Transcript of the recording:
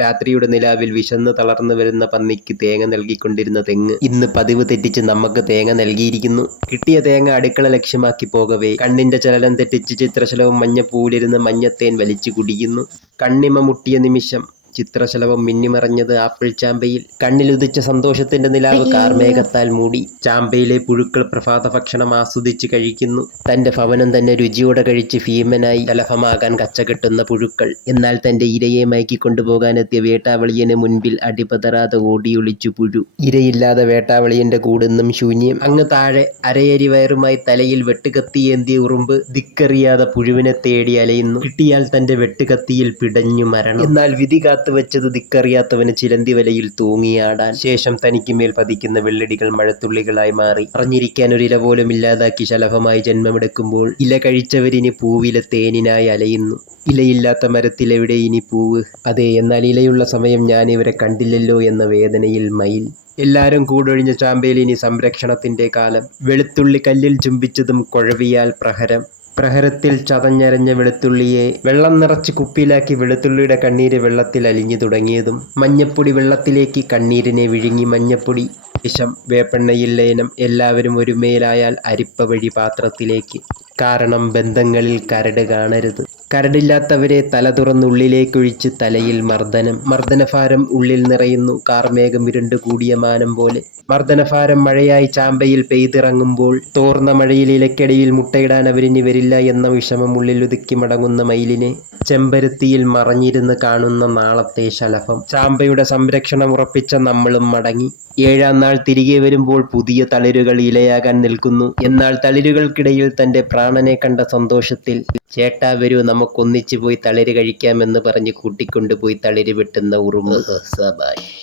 രാത്രിയുടെ നിലാവിൽ വിശന്ന് തളർന്നു വരുന്ന പന്നിക്ക് തേങ്ങ നൽകിക്കൊണ്ടിരുന്ന തെങ്ങ് ഇന്ന് പതിവ് തെറ്റിച്ച് നമുക്ക് തേങ്ങ നൽകിയിരിക്കുന്നു. കിട്ടിയ തേങ്ങ അടുക്കള ലക്ഷ്യമാക്കി പോകവേ. കണ്ണിന്റെ ചലനം തെറ്റിച്ച് ചിത്രശലവും മഞ്ഞപ്പൂവിലിരുന്ന് മഞ്ഞത്തേൻ വലിച്ചു കുടിക്കുന്നു കണ്ണിമ മുട്ടിയ നിമിഷം ചിത്രശലഭം മിന്നിമറഞ്ഞത് ആപ്പിൾ ചാമ്പയിൽ. കണ്ണിലുദിച്ച സന്തോഷത്തിന്റെ നിലാവ് കാർമേഘത്താൽ മൂടി. ചാമ്പയിലെ പുഴുക്കൾ പ്രഭാത ഭക്ഷണം ആസ്വദിച്ച് കഴിക്കുന്നു. തന്റെ ഭവനം തന്നെ രുചിയോടെ കഴിച്ച് ഭീമനായി കലഹമാകാൻ കച്ചകെട്ടുന്ന പുഴുക്കൾ. എന്നാൽ തന്റെ ഇരയെ മയക്കി കൊണ്ടുപോകാനെത്തിയ വേട്ടാവളിയന് മുൻപിൽ അടിപതറാതെ ഓടിയൊളിച്ചു പുഴു. ഇരയില്ലാതെ വേട്ടാവളിയന്റെ കൂടെന്നും ശൂന്യം. അങ്ങ് താഴെ അരയരി വയറുമായി തലയിൽ വെട്ടുകത്തിയേന്തിയ ഉറുമ്പ് ദിക്കറിയാതെ പുഴുവിനെ തേടി അലയുന്നു. കിട്ടിയാൽ തന്റെ വെട്ടുകത്തിയിൽ പിടഞ്ഞു മരണം. എന്നാൽ വിധി കാത്തുവെച്ചത് ദിക്കറിയാത്തവന് ചിലന്തി വലയിൽ തൂങ്ങിയാടാൻ ശേഷം തനിക്ക് മേൽ പതിക്കുന്ന വെള്ളടികൾ മഴത്തുള്ളികളായി മാറി. അറിഞ്ഞിരിക്കാൻ ഒരില പോലും ഇല്ലാതാക്കി ശലഭമായി ജന്മമെടുക്കുമ്പോൾ ഇല കഴിച്ചവരിനി പൂവിലെ തേനിനായി അലയുന്നു. ഇലയില്ലാത്ത മരത്തിലെവിടെ ഇനി പൂവ്? അതെ എന്നാൽ ഇലയുള്ള സമയം ഞാൻ ഇവരെ കണ്ടില്ലല്ലോ എന്ന വേദനയിൽ മയിൽ. എല്ലാവരും കൂടൊഴിഞ്ഞ ചാമ്പേലിനി സംരക്ഷണത്തിന്റെ കാലം. വെളുത്തുള്ളി കല്ലിൽ ചുംബിച്ചതും കുഴവിയാൽ പ്രഹരം. പ്രഹരത്തിൽ ചതഞ്ഞരഞ്ഞ വെളുത്തുള്ളിയെ വെള്ളം നിറച്ച് കുപ്പിയിലാക്കി വെളുത്തുള്ളിയുടെ കണ്ണീര് വെള്ളത്തിൽ അലിഞ്ഞു തുടങ്ങിയതും മഞ്ഞപ്പൊടി വെള്ളത്തിലേക്ക് കണ്ണീരിനെ വിഴുങ്ങി മഞ്ഞപ്പൊടി വിഷം വേപ്പെണ്ണയിൽ ലയനം എല്ലാവരും ഒരുമേലായാൽ അരിപ്പ വഴി പാത്രത്തിലേക്ക്. കാരണം ബന്ധങ്ങളിൽ കരട് കാണരുത്. കരടില്ലാത്തവരെ തല തുറന്നുള്ളിലേക്കൊഴിച്ച് തലയിൽ മർദ്ദനം. മർദ്ദനഭാരം ഉള്ളിൽ നിറയുന്നു. കാർമേഘം ഇരുണ്ട് കൂടിയ മാനം പോലെ. മർദ്ദനഭാരം മഴയായി ചാമ്പയിൽ പെയ്തിറങ്ങുമ്പോൾ തോർന്ന മഴയിൽ ഇലക്കടിയിൽ മുട്ടയിടാൻ അവരിനി വരില്ല എന്ന വിഷമം ഉള്ളിൽ ഒതുക്കി മടങ്ങുന്ന മയിലിനെ ചെമ്പരുത്തിയിൽ മറഞ്ഞിരുന്ന് കാണുന്ന നാളത്തെ ശലഭം. ചാമ്പയുടെ സംരക്ഷണം ഉറപ്പിച്ച നമ്മളും മടങ്ങി. ഏഴാം നാൾ തിരികെ വരുമ്പോൾ പുതിയ തളിരുകൾ ഇലയാകാൻ നിൽക്കുന്നു. എന്നാൽ തളിരുകൾക്കിടയിൽ തന്റെ പ്രാണനെ കണ്ട സന്തോഷത്തിൽ ചേട്ടാ വരൂ നമുക്കൊന്നിച്ചു പോയി തളിര് കഴിക്കാമെന്ന് പറഞ്ഞ് കൂട്ടിക്കൊണ്ടുപോയി തളിര് വെട്ടുന്ന ഉറുമ്പ് സബാഷ്